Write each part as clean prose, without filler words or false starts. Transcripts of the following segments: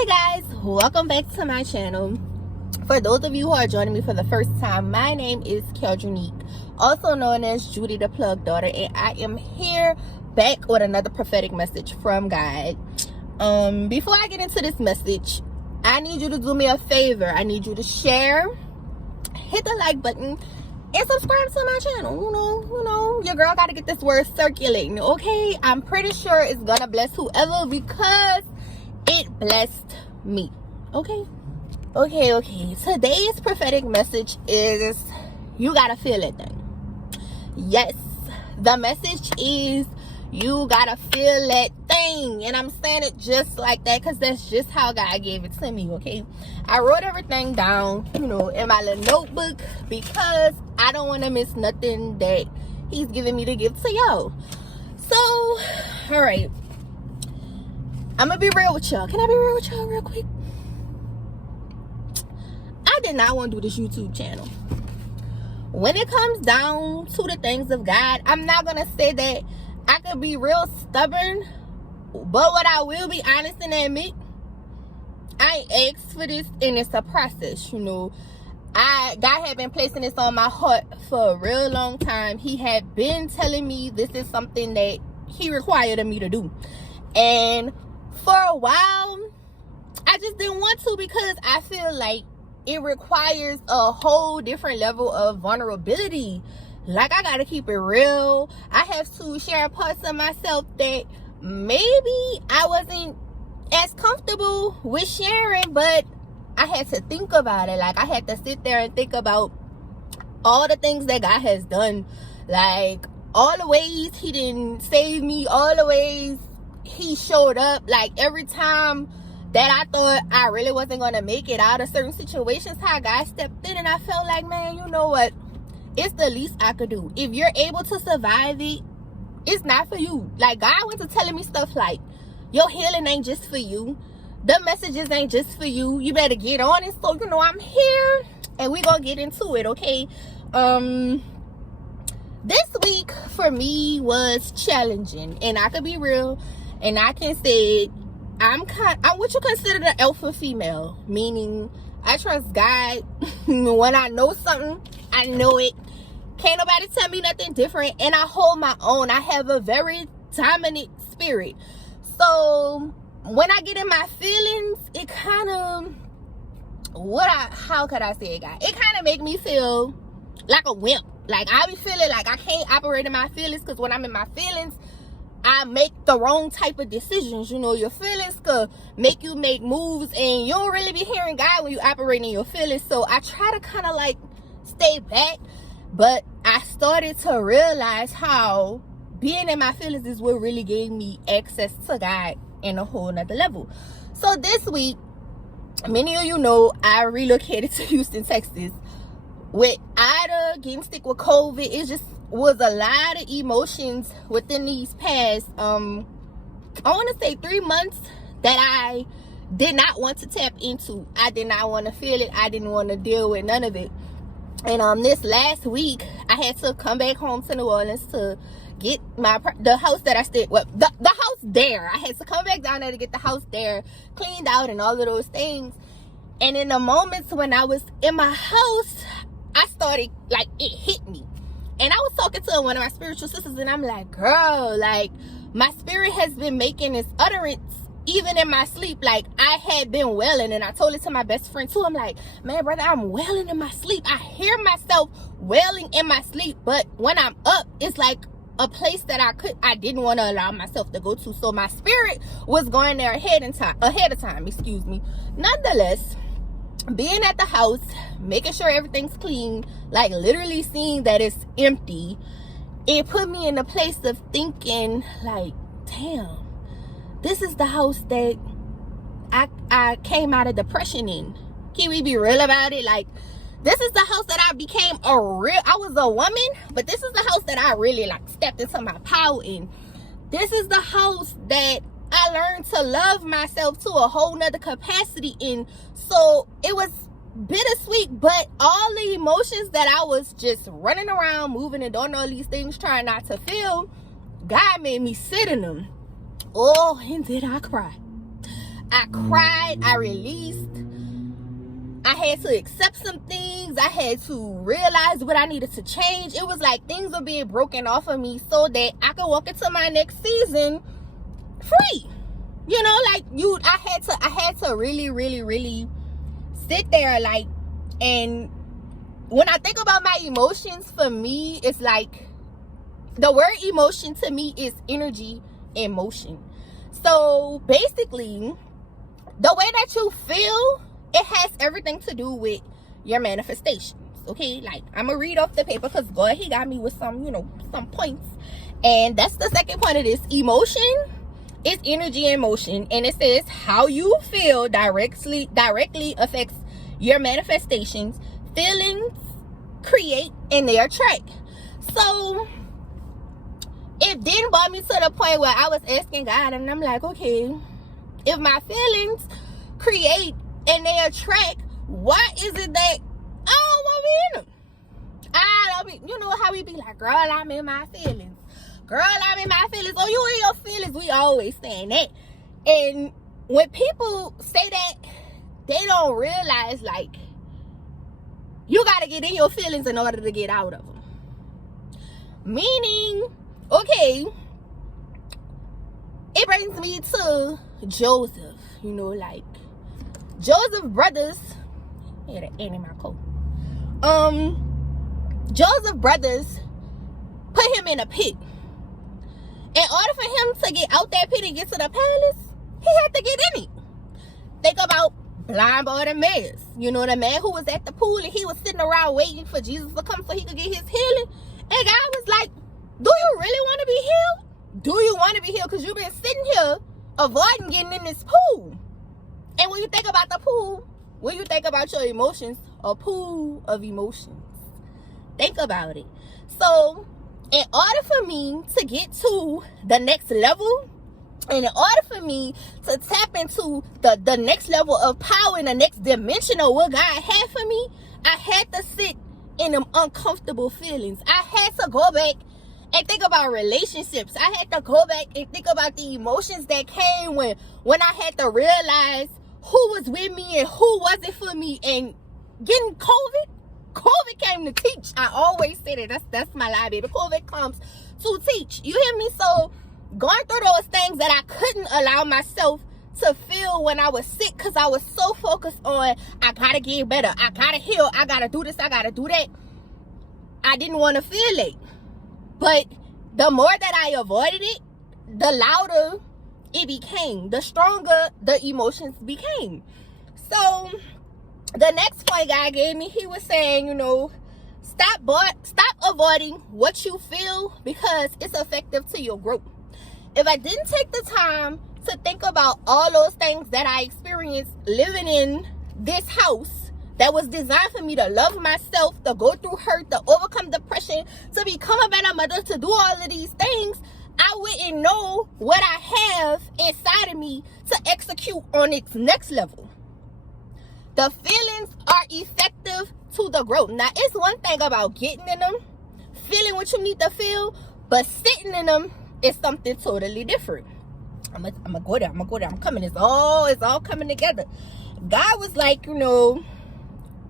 Hi guys, welcome back to my channel. For those of you who are joining me for the first time, my name is Keldronique, also known as Judy the Plug Daughter, and I am here back with another prophetic message from God. Before I get into this message, I need you to do me a favor. I need you to share, hit the like button, and subscribe to my channel. You know, your girl gotta get this word circulating, okay? I'm pretty sure it's gonna bless whoever because it blessed me. Okay. Today's prophetic message is you gotta feel it thing. Yes, the message is you gotta feel that thing, and I'm saying it just like that because that's just how God gave it to me. Okay, I wrote everything down, in my little notebook because I don't want to miss nothing that He's giving me to give to y'all. So, all right, I'm gonna be real with y'all. Can I be real with y'all real quick? I did not want to do this YouTube channel. When it comes down to the things of God, I'm not gonna say that I could be real stubborn, but what I will be honest and admit, I ain't asked for this, and it's a process. God had been placing this on my heart for a real long time. He had been telling me this is something that He required of me to do, and for a while I just didn't want to because I feel like it requires a whole different level of vulnerability. Like, I gotta keep it real. I have to share parts of myself that maybe I wasn't as comfortable with sharing, but I had to think about it. Like, I had to sit there and think about all the things that God has done. Like, all the ways He didn't save me, all the ways He showed up. Like, every time that I thought I really wasn't gonna make it out of certain situations, how God stepped in, and I felt like, man, you know what? It's the least I could do. If you're able to survive it, it's not for you. Like, God went to telling me stuff like, your healing ain't just for you. The messages ain't just for you. You better get on it. So, I'm here, and we're gonna get into it, okay? This week for me was challenging, and I could be real, and I can say I'm what you consider the alpha female, meaning I trust God. When I know something, I know it. Can't nobody tell me nothing different, and I hold my own. I have a very dominant spirit. So when I get in my feelings, it kind of, how could I say it, guys? It kind of make me feel like a wimp. Like, I be feeling like I can't operate in my feelings because when I'm in my feelings, I make the wrong type of decisions. Your feelings could make you make moves, and you don't really be hearing God when you operate in your feelings. So I try to kind of like stay back, but I started to realize how being in my feelings is what really gave me access to God in a whole nother level. So this week, many of you know I relocated to Houston, Texas. With Ida getting sick with COVID, it just was a lot of emotions within these past I want to say 3 months that I did not want to tap into. I did not want to feel it. I didn't want to deal with none of it. And this last week I had to come back home to New Orleans to get the house that I stayed, the house there. I had to come back down there to get the house there cleaned out and all of those things. And in the moments when I was in my house, I started, like, it hit me. And I was talking to one of my spiritual sisters, and I'm like, girl, like, my spirit has been making this utterance even in my sleep. Like, I had been wailing, and I told it to my best friend too. I'm like, man, brother, I'm wailing in my sleep. I hear myself wailing in my sleep, but when I'm up, it's like a place that I didn't want to allow myself to go to. So my spirit was going there ahead of time, excuse me. Nonetheless, being at the house, making sure everything's clean, like literally seeing that it's empty, it put me in a place of thinking like, damn, this is the house that I came out of depression in. Can we be real about it? Like, this is the house that I became I was a woman, but this is the house that I really like stepped into my power in. This is the house that I learned to love myself to a whole nother capacity in. So it was bittersweet, but all the emotions that I was just running around, moving and doing all these things, trying not to feel, God made me sit in them. Oh, and did I cry? I cried, I released. I had to accept some things. I had to realize what I needed to change. It was like things were being broken off of me so that I could walk into my next season free. You know, like I had to really, really, really sit there, like, and when I think about my emotions, for me, it's like the word emotion to me is energy and motion. So basically, the way that you feel, it has everything to do with your manifestations. Okay, like I'm gonna read off the paper because God, he got me with some, some points, and that's the second point of this. Emotion is energy and motion, and it says how you feel directly affects your manifestations. Feelings create and they attract. So it then brought me to the point where I was asking God, and I'm like, okay, if my feelings create and they attract, why is it that I don't want to be in them? I don't be, you know how we be like, girl, I'm in my feelings. Girl, I'm in my feelings. Oh, you in your feelings. We always saying that. And when people say that, they don't realize, like, you got to get in your feelings in order to get out of them. Meaning, okay, it brings me to Joseph. You know, like, Joseph brothers, yeah, that ain't in my coat. Joseph brothers put him in a pit. In order for him to get out that pit and get to the palace, he had to get in it. Think about blind Bartimaeus. You know, the man who was at the pool and he was sitting around waiting for Jesus to come so he could get his healing. And God was like, do you really want to be healed? Do you want to be healed? Because you've been sitting here avoiding getting in this pool. And when you think about the pool, when you think about your emotions, a pool of emotions. Think about it. So, in order for me to get to the next level, and in order for me to tap into the next level of power and the next dimension of what God had for me, I had to sit in them uncomfortable feelings. I had to go back and think about relationships. I had to go back and think about the emotions that came when I had to realize who was with me and who wasn't for me. And getting COVID came to teach. I always say that. That's my lie, baby. COVID comes to teach. You hear me? So going through those things that I couldn't allow myself to feel when I was sick, because I was so focused on, I gotta get better, I gotta heal, I gotta do this, I gotta do that. I didn't want to feel it. But the more that I avoided it, the louder it became, the stronger the emotions became. So the next point God gave me, he was saying, stop avoiding what you feel, because it's effective to your growth. If I didn't take the time to think about all those things that I experienced living in this house that was designed for me to love myself, to go through hurt, to overcome depression, to become a better mother, to do all of these things, I wouldn't know what I have inside of me to execute on its next level. The feelings are effective to the growth. Now, it's one thing about getting in them, feeling what you need to feel, but sitting in them is something totally different. I'm gonna go there. I'm coming. It's all coming together. God was like,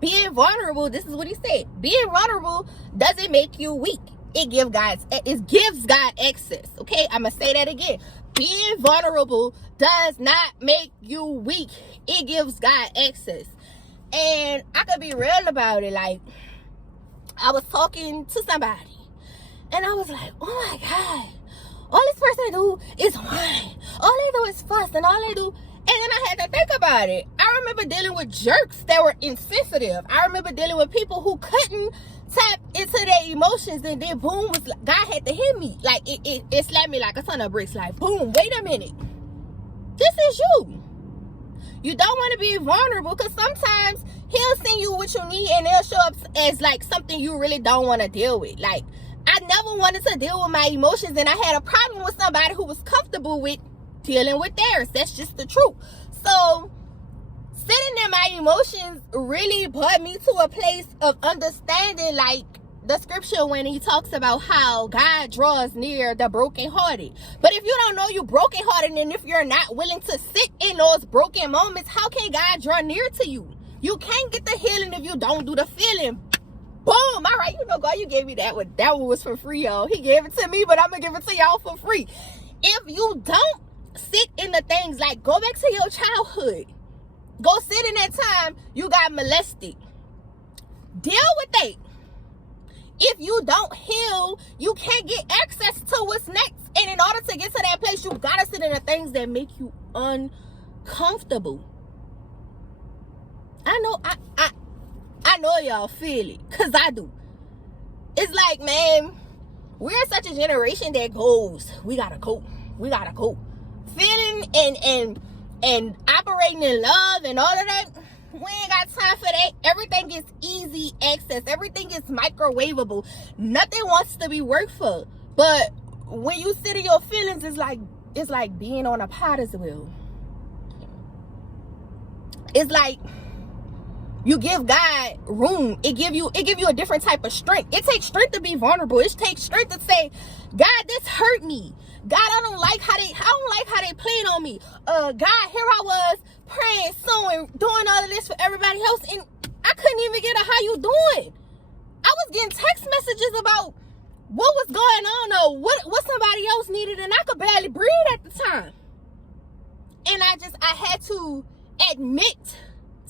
being vulnerable. This is what he said. Being vulnerable doesn't make you weak. It gives God access. Okay, I'm gonna say that again. Being vulnerable does not make you weak. It gives God access. And I could be real about it. Like, I was talking to somebody, and I was like, oh my God, all this person do is whine. All they do is fuss, and all they do. And then I had to think about it. I remember dealing with jerks that were insensitive. I remember dealing with people who couldn't tap into their emotions, and then boom, God had to hit me. Like, it slapped me like a ton of bricks. Like, boom, wait a minute. This is you. You don't want to be vulnerable, because sometimes he'll send you what you need and it'll show up as like something you really don't want to deal with. Like, I never wanted to deal with my emotions, and I had a problem with somebody who was comfortable with dealing with theirs. That's just the truth. So sitting in my emotions really brought me to a place of understanding, like, the scripture when he talks about how God draws near the brokenhearted. But if you don't know you brokenhearted, and if you're not willing to sit in those broken moments, how can God draw near to you? You can't get the healing if you don't do the feeling. Boom. All right, you know, God, you gave me that one. That one was for free, y'all. He gave it to me, but I'm going to give it to y'all for free. If you don't sit in the things, like go back to your childhood. Go sit in that time you got molested. Deal with it. If you don't heal, you can't get access to what's next. And in order to get to that place, you got to sit in the things that make you uncomfortable. I know y'all feel it, because I do. It's like, man, we're such a generation that goes, we gotta go. Feeling and operating in love and all of that, we ain't got time for that. Everything is easy access. Everything is microwavable. Nothing wants to be worked for. But when you sit in your feelings, it's like being on a potter's wheel. It's like you give God room. It give you a different type of strength. It takes strength to be vulnerable. It takes strength to say, God, this hurt me. God, I don't like how they played on me. God, here I was praying, sewing, doing all of this for everybody else, and I couldn't even get a how you doing. I was getting text messages about what was going on or what somebody else needed, and I could barely breathe at the time. And I had to admit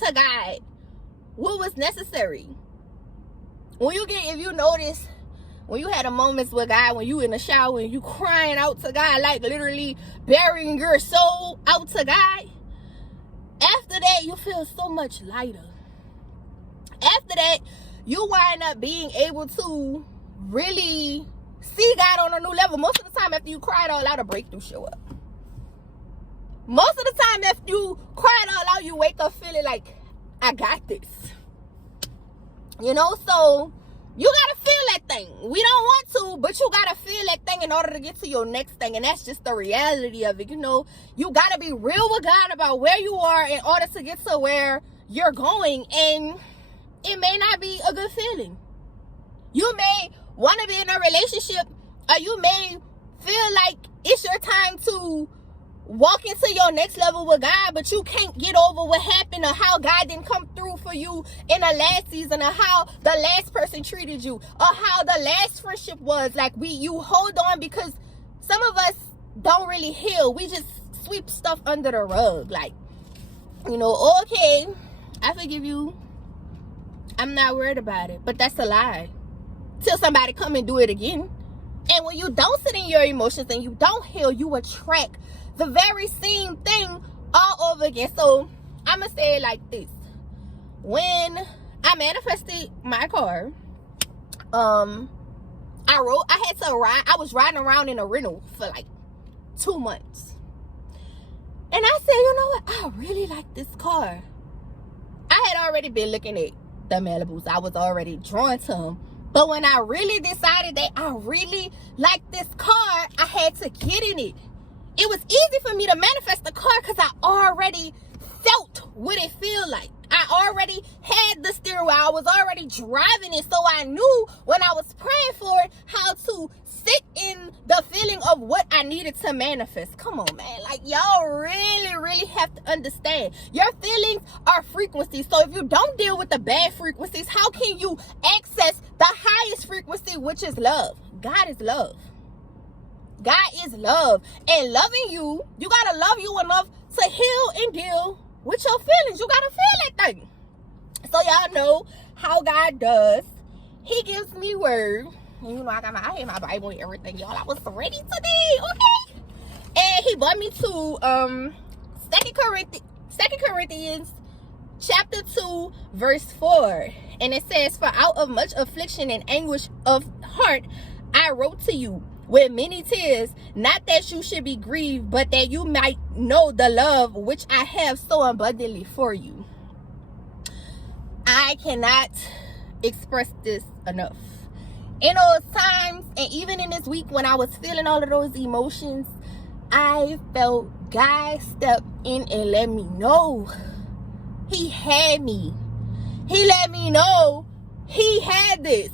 to God what was necessary. If you notice, when you had a moments with God, when you in the shower and you crying out to God, like literally burying your soul out to God, after that, you feel so much lighter. After that, you wind up being able to really see God on a new level. Most of the time, after you cry it all out, a breakthrough show up. Most of the time, after you cry it all out, you wake up feeling like, I got this. You know, so you gotta feel that thing. We don't want to, but you gotta feel that thing in order to get to your next thing. And that's just the reality of it. You know, you gotta be real with God about where you are in order to get to where you're going. And it may not be a good feeling. You may want to be in a relationship, or you may feel like it's your time to walk into your next level with God, but you can't get over what happened, or how God didn't come through for you in the last season, or how the last person treated you, or how the last friendship was. Like, you hold on because some of us don't really heal. We just sweep stuff under the rug. Like, you know, okay, I forgive you. I'm not worried about it. But that's a lie. Till somebody come and do it again. And when you don't sit in your emotions and you don't heal, you attract the very same thing all over again. So I'm gonna say it like this: when I manifested my car, I was riding around in a rental for like 2 months, and I said, you know what, I really like this car. I had already been looking at the Malibus. I was already drawn to them. But when I really decided that I really like this car, I had to get in it. It was easy for me to manifest the car because I already felt what it feel like. I already had the steering wheel. I was already driving it. So I knew when I was praying for it how to sit in the feeling of what I needed to manifest. Come on, man. Like, y'all really, really have to understand. Your feelings are frequencies. So if you don't deal with the bad frequencies, how can you access the highest frequency, which is love? God is love. God is love. And loving you, you got to love you enough to heal and deal with your feelings. You got to feel that thing. So y'all know how God does. He gives me word. And you know, I had my Bible and everything, y'all. I was ready today, okay? And he brought me to 2 Corinthians chapter 2, verse 4. And it says, for out of much affliction and anguish of heart, I wrote to you with many tears, not that you should be grieved, but that you might know the love which I have so abundantly for you. I cannot express this enough. In those times, and even in this week when I was feeling all of those emotions, I felt God step in and let me know He had me. He let me know He had this.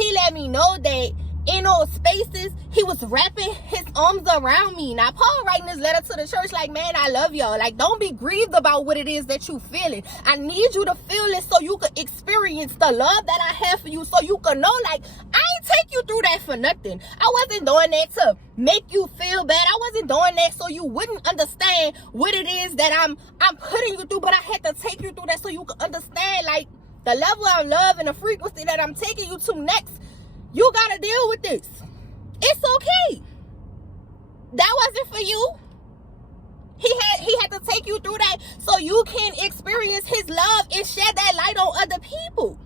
he let me know that in those spaces, he was wrapping his arms around me. Now, Paul writing this letter to the church like, man, I love y'all. Like, don't be grieved about what it is that you feeling. I need you to feel it so you can experience the love that I have for you, so you can know, like, I ain't take you through that for nothing. I wasn't doing that to make you feel bad. I wasn't doing that so you wouldn't understand what it is that I'm putting you through, but I had to take you through that so you can understand, like, the level of love and the frequency that I'm taking you to next. You gotta deal with this. It's okay. That wasn't for you. He had to take you through that so you can experience his love and shed that light on other people.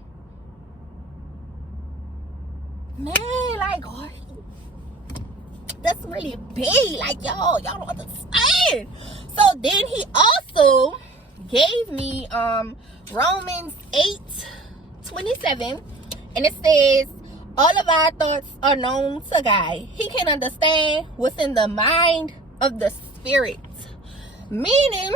Man, like, that's really big. Like, y'all don't understand. So then he also gave me Romans 8:27, and it says, all of our thoughts are known to God. He can understand what's in the mind of the Spirit. Meaning,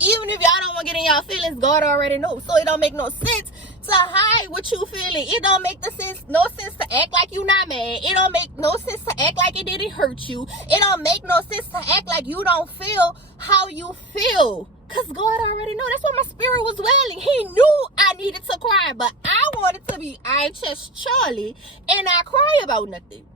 even if y'all don't want to get in y'all feelings, God already knows. So it don't make no sense to hide what you feeling. It don't make no sense to act like you not mad. It don't make no sense to act like it didn't hurt you. It don't make no sense to act like you don't feel how you feel. Because God already know. That's why my spirit was wailing. He knew I needed to cry. But I wanted to be anxious Charlie and not cry about nothing.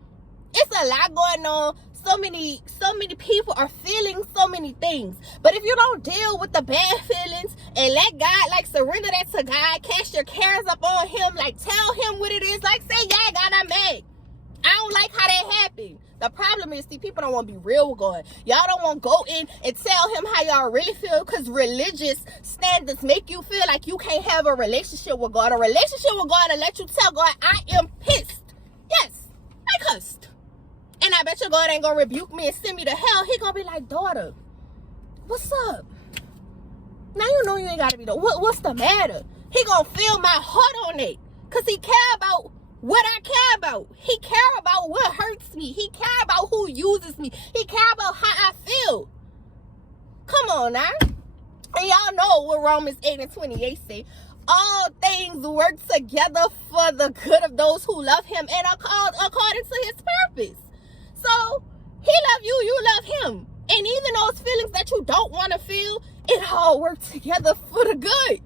It's a lot going on. So many people are feeling so many things. But if you don't deal with the bad feelings and let God, like, surrender that to God, cast your cares up on him, like, tell him what it is, like, say, yeah, God, I'm mad. I don't like how that happened. The problem is, see, people don't want to be real with God. Y'all don't want to go in and tell him how y'all really feel, because religious standards make you feel like you can't have a relationship with God. A relationship with God will let you tell God, I am pissed. Yes, I cussed. And I bet you God ain't going to rebuke me and send me to hell. He going to be like, daughter, what's up? Now you know you ain't got to be the, what's the matter? He going to feel my heart on it, because he care about what I care about. He care about what hurts me. He care about who uses me. He care about how I feel. Come on now. And y'all know what Romans 8:28 say. All things work together for the good of those who love him and are called according to his purpose. So he love you, you love him. And even those feelings that you don't want to feel, it all works together for the good.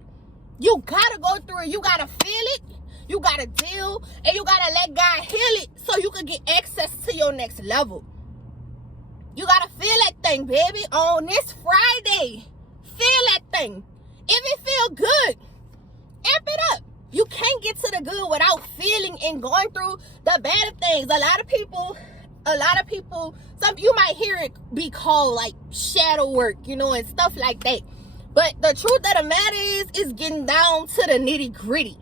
You gotta go through it. You gotta feel it. You gotta deal, and you gotta let God heal it so you can get access to your next level. You gotta feel that thing, baby, on this Friday. Feel that thing. If it feel good, amp it up. You can't get to the good without feeling and going through the bad things. A lot of people, some you might hear it be called like shadow work, you know, and stuff like that. But the truth of the matter is getting down to the nitty gritty.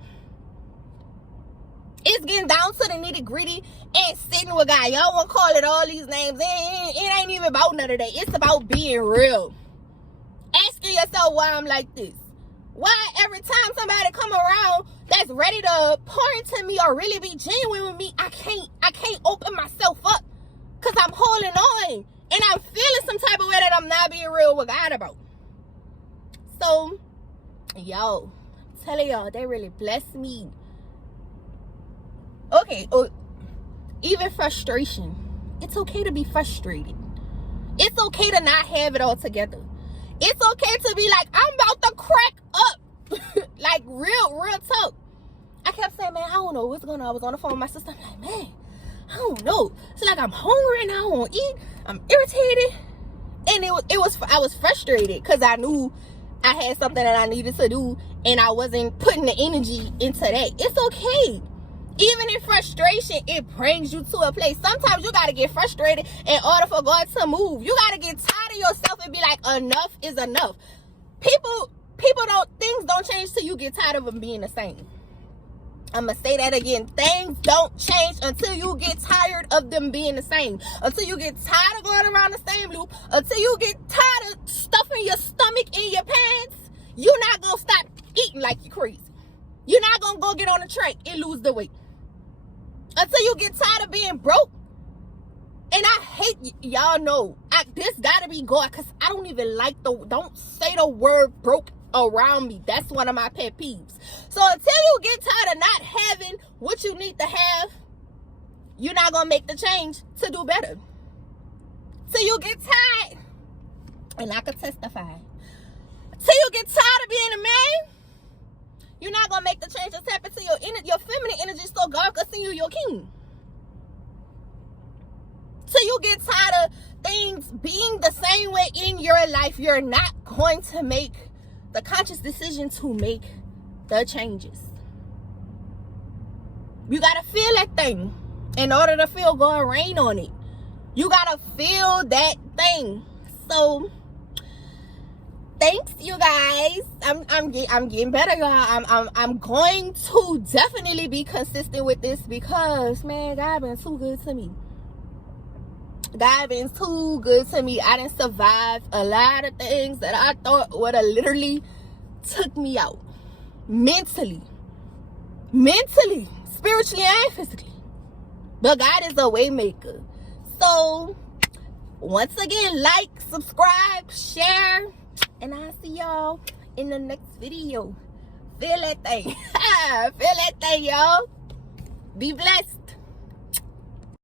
It's getting down to the nitty gritty and sitting with God. Y'all want to call it all these names. It ain't even about none of that. It's about being real. Asking yourself why I'm like this. Why every time somebody come around that's ready to pour into me or really be genuine with me, I can't open myself up because I'm holding on and I'm feeling some type of way that I'm not being real with God about. So, yo, I'm telling y'all, they really blessed me. Okay, even frustration. It's okay to be frustrated. It's okay to not have it all together. It's okay to be like, I'm about to crack up. Like, real talk. I kept saying, man, I don't know what's going on. I was on the phone with my sister. I'm like, man, I don't know. It's like I'm hungry and I don't want to eat. I'm irritated. And I was frustrated because I knew I had something that I needed to do and I wasn't putting the energy into that. It's okay. Even in frustration, it brings you to a place. Sometimes you got to get frustrated in order for God to move. You got to get tired of yourself and be like, enough is enough. Things don't change till you get tired of them being the same. I'm going to say that again. Things don't change until you get tired of them being the same. Until you get tired of going around the same loop. Until you get tired of stuffing your stomach in your pants. You're not going to stop eating like you're crazy. You're not going to go get on the track and lose the weight. Until you get tired of being broke. And I hate, y'all know, this gotta be God, because I don't even like don't say the word broke around me. That's one of my pet peeves. So until you get tired of not having what you need to have, you're not going to make the change to do better. Till you get tired, and I can testify, till you get tired of being a man, you're not going to make the change to tap into your feminine energy so God can see you your king. Till you get tired of things being the same way in your life, you're not going to make the conscious decision to make the changes. You got to feel that thing in order to feel God rain on it. You got to feel that thing. So thanks, you guys. I'm getting better, y'all. I'm going to definitely be consistent with this because, man, God been too good to me. God been too good to me. I didn't survive a lot of things that I thought would have literally took me out. Mentally, spiritually, and physically. But God is a way maker. So, once again, like, subscribe, share, and I'll see y'all in the next video. Feel that thing. Feel that thing, y'all. Be blessed.